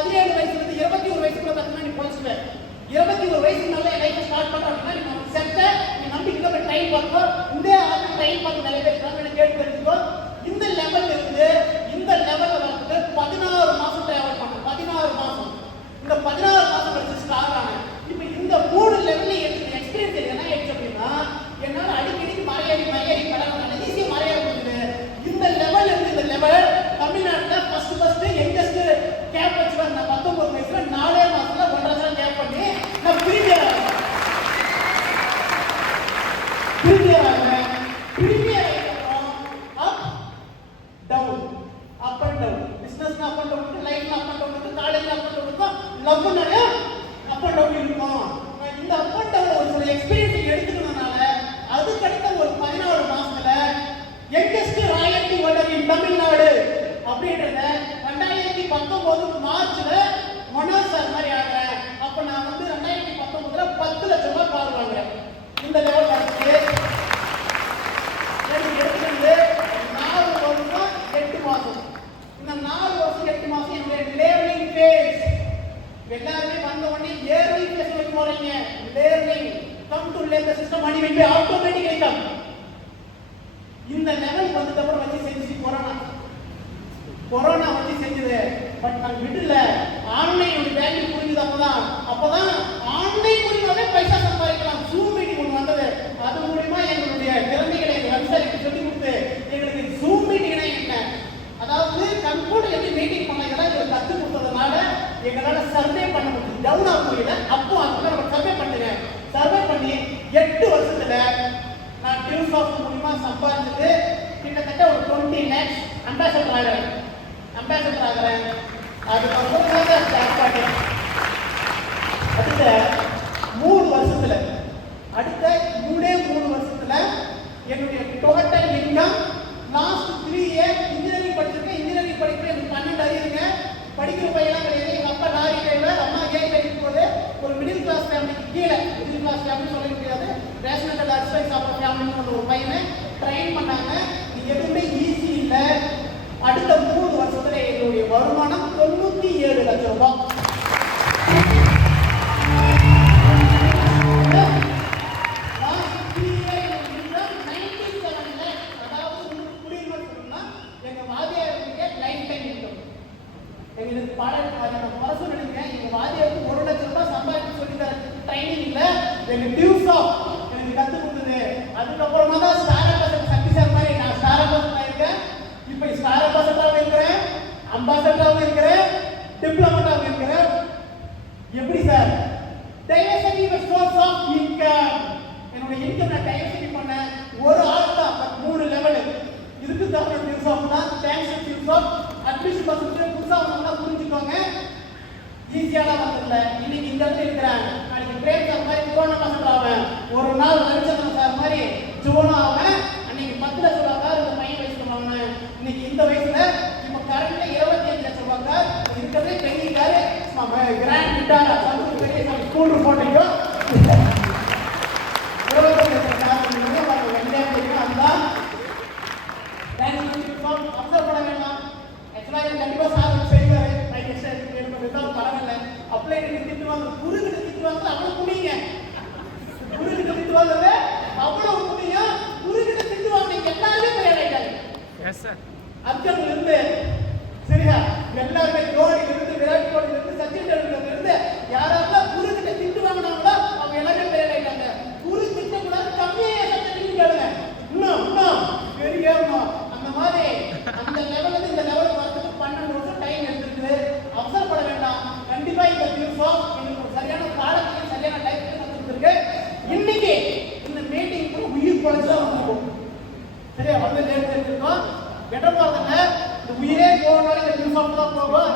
17 வயசுல இருந்து 21 வயசுக்குள்ள பார்த்தீங்கன்னா நீ பொழைச்சுவேன். 21 வயசுக்கு மேல லைஃப் ஸ்டார்ட் பண்ற அப்படின்னா நீ நம்ம செட்ட நீ நம்பிக்கிட்ட போய் ட்ரைன் பார்க்கோ. இந்த ஆளுக்கு ட்ரைன் பார்த்து நிறைய பேர் இருக்காங்க. கேட்டு தெரிஞ்சுக்கோ. இந்த லெவல்ல இருந்து இந்த லெவல்ல வரதுக்கு 16 மாசம் டிராவல் பண்ணணும். 16 மாசம். இந்த 16 மாசம் கழிச்சு ஸ்டார்ட் ஆனேன். இப்போ இந்த 3 லெவல்ல எனக்கு எக்ஸ்பீரியன்ஸ் என்ன ஆயிடுச்சு அப்படின்னா என்னால அடிக்கடி மறையாடி கடவுள் ஈஸியா மறையாடி முடியுது. இந்த லெவல்ல இருந்து இந்த லெவல் தமிழ்நாட்டில் ஃபர்ஸ்ட் எங்கஸ்ட் கேப் வச்சு நான் 19 வயசுல 4 மாசத்துல 1.5 லட்சம் கேப் பண்ணி நான் premier up down up and down business up and down life up and down college up and down love நிறைய அப் அண்ட் டவுன் இருக்கும். இந்த அப் அண்ட் டவுன் ஒரு சில எக்ஸ்பீரியன்ஸ் எடுத்துக்கிறதுனால அதுக்கு அடுத்த ஒரு 14 மாசத்துல youngest royalty holder in Tamil Nadu அப்படின்றத 2019 மார்ச்ல மனோஜ் சார் மாதிரி ஆகிறேன். அப்ப நான் வந்து 2019ல 10 லட்சம் ரூபாய் கார் வாங்குறேன். இந்த லெவல் வரைக்கும் எடுத்துட்டு 4 வருஷம் 8 மாசம். இந்த 4 வருஷம் 8 மாசம் என்னுடைய லேர்னிங் ஃபேஸ். எல்லாருமே வந்த உடனே லேர்னிங் ஃபேஸ் வைக்க போறீங்க. Learning come to learn the system money will be automatically come. இந்த லெவல் வந்ததுக்கு அப்புறம் வச்சு செஞ்சு கொரோனா வச்சு செஞ்சது. பட் நான் விடல. ஆன்லைன் வேல்யூ புரிஞ்சது அப்பதான் ஆன்லைன் மூலமாவே பைசா சம்பாதிக்கலாம். ஜூம் மீட்டிங் ஒன்று வந்தது. அது மூலமா எங்களுடைய திறமைகளை வெப்சைட் சொல்லி கொடுத்து எங்களுக்கு ஜூம் மீட்டிங்னா என்ன, அதாவது கம்ப்யூட்டர் எப்படி மீட்டிங் பண்ண இதெல்லாம் கற்றுக் கொடுத்ததுனால எங்களால சர்வே பண்ண முடியும். டவுன் ஆக முடியல. அப்போ அதுக்கு நம்ம சர்வே பண்ணுங்க. சர்வே பண்ணி 8 வருஷத்துல நான் டியூஸ் ஆஃப் மூலமா சம்பாதிச்சது கிட்டத்தட்ட ஒரு 20 lakhs அம்பாசடர் ஆகிறேன். அதுக்கப்புறம் அடுத்த 3 வருஷத்துல என்னுடைய total income last 3 years engineering படிச்சிருக்கேன். இன்ஜினியரிங் படிக்கிறேன். எனக்கு 12 அறியுங்க. படிக்கிற பையெல்லாம் கிடையாது. எங்க அப்பா லாரி டிரைவர், அம்மா ஏன் படிக்கும் போது ஒரு மிடில் கிளாஸ் ஃபேமிலிக்கு கீழே, மிடில் கிளாஸ் ஃபேமிலி சொல்ல முடியாது, ரேஷன் கார்டு அரிசி சாப்பிட்ற ஃபேமிலின்னு ஒரு பையனை ட்ரெயின் பண்ணாங்க. இது எதுவுமே ஈஸி இல்லை. அடுத்த 3 வருஷத்துல என்னுடைய வருமானம் 97 லட்சம் ரூபாய். எங்களுக்கு பரசு நினைக்கிறேன். எங்க வாதியாருக்கு 1 லட்சம் ரூபாய் சம்பாதிச்சு சொல்லி தர ட்ரைனிங் இல்ல, எங்க டியூஸ் ஆஃப் எனக்கு கத்து கொடுத்தது. அதுக்கப்புறமா தான் ஸ்டார் அம்பாசடர் சக்தி சார் மாதிரி நான் ஸ்டார் அம்பாசடர் இருக்கேன். இப்போ ஸ்டார் அம்பாசடராகவும் இருக்கிறேன், அம்பாசடராகவும் இருக்கிறேன், டிப்ளமேட்டாகவும் இருக்கிறேன். எப்படி sir? Diversity is source of income. என்னோட இன்கம் நான் டைவர்சிட்டி பண்ண ஒரு ஆள் தான். 3 லெவல் இதுக்கு தான் டியூஸ் ஆஃப் தான். தேங்க்ஸ் டியூஸ் ஆஃப் அட்மிஷன் பசங்க புதுசா வந்தா புரிஞ்சுக்கோங்க. ஈஸியான வந்ததில்ல. இன்னைக்கு இந்த இடத்துல இருக்கிறாங்க. நாளைக்கு பிரேம் சார் மாதிரி ஜோனா பசங்க ஆவேன். ஒரு நாள் ரவிச்சந்திரன் சார் மாதிரி ஜோனா ஆவேன். அன்னைக்கு 10 லட்சம் ரூபாய் கார் இந்த பையன் வயசுல வாங்கினேன். இன்னைக்கு இந்த வயசுல இப்ப கரண்ட்ல 25 லட்சம் ரூபாய் கார் இருக்கிறதே பெரிய கார். கிராண்ட் கிட்டாரா வந்து பெரிய ஸ்கூல் போட்டீங்க. கண்டிப்பா சாதனை செய்வாரு. பரவாயில்ல. அப்ளை திட்டுவாங்க, குறுகிட்ட திட்டுவாங்க, அவ்வளவு புண்ணியங்க. குறுகிட்ட திட்டுவாங்க, அவ்வளவு புண்ணியம். குறுகிட்ட திட்டுவாங்க, எல்லாருமே தயாராயிட்டாங்க. அர்ஜுன்ல இருந்து சரியா எல்லாருமே தோனில இருந்து விராட் கோலில இருந்து சச்சின் டெண்டுல்கர்ல இருந்து யாரெல்லாம் குறுகிட்ட திட்டுவாங்கனாங்களோ அவங்க எல்லாமே தயாராயிட்டாங்க. குறு திட்ட கூடாது, கம்மியா சத்தம் கேளுங்க. இன்னும் பெரியமா அந்த மாதிரி அந்த லெவல்ல இந்த லெவலுக்கு வரதுக்கு 12 வருஷம் டைம் எடுத்துருக்கு. அவசரப்பட வேண்டாம். கண்டிப்பா இந்த டியூஸ் ஆஃப் உங்களுக்கு ஒரு சரியான பாடத்தையும் சரியான டைப்ல கொடுத்துருக்கு. இன்னைக்கு இந்த மீட்டிங் உயிர் பழசா வந்திருக்கும். சரியா வந்து லேட் இருக்கோம். கெட்ட போறதுல இந்த உயிரே போனாலும் இந்த டியூஸ் ஆஃப் தான் போகும்.